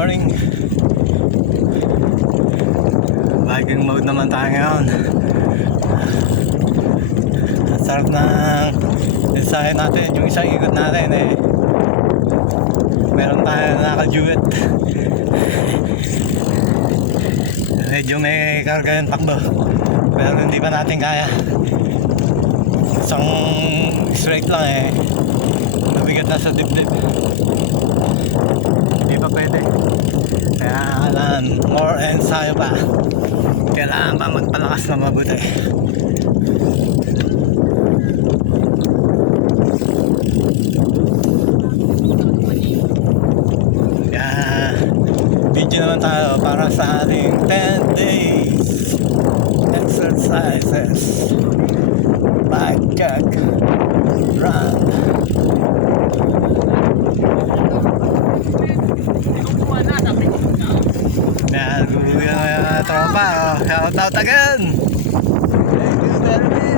morning. Biking mode naman tayo ngayon. Ang sarap ng design natin. Yung isang ikot natin meron tayo naka-duet. Medyo may karga yung takbo, pero hindi pa natin kaya. Isang straight lang nabigat na sa dibdib. Hindi pa pwede. Kaya kailangan more ensayo pa. Kailangan pa magpalakas na mabuti. Kaya video naman tayo para sa ating 10 days exercises. Bike, jog, run. Yan, gugulo na yung tropa. Shout out again. Thank you very much.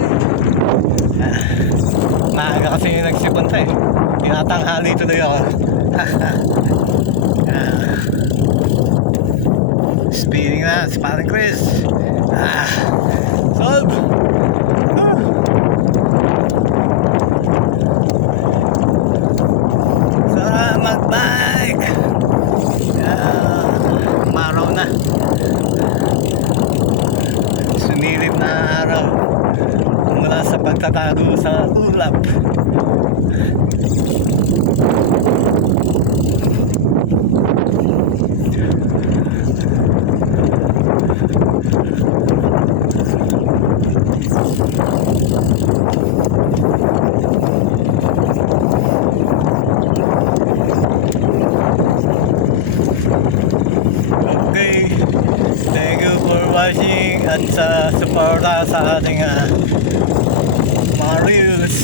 Maaga kasi yung nagsipunta tinatanghali tuloy ako. Speeding na si Paring Chris. Solve. Sarap mag-bike. Umaraw na. Sumilip na araw mula sa pagtatago sa ulap. Okay, thank you for watching at sa suporta sa ating mga reels.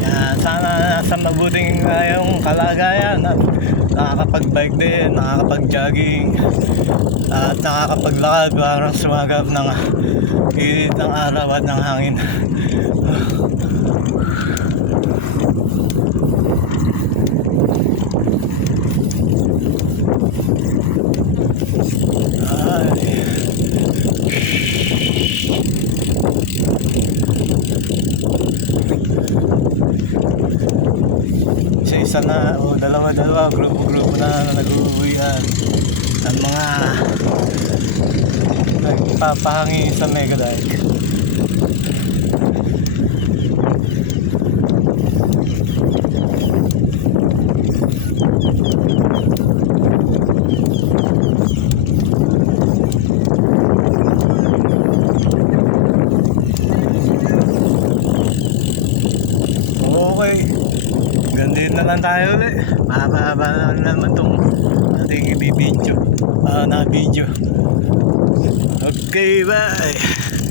Yan, sana nasa mabuting yung kalagayan at nakakapag-bike din, nakakapag-jogging at nakakapaglakad para sumagap ng init ng araw at ng hangin. Isa na o dalawa grupo na nag-uuwian ng mga nagpapahangi sa Megadike. Okay, ganun na lang tayo ulit. Mahaba na naman itong ating ibibidyo na video. Okay, bye.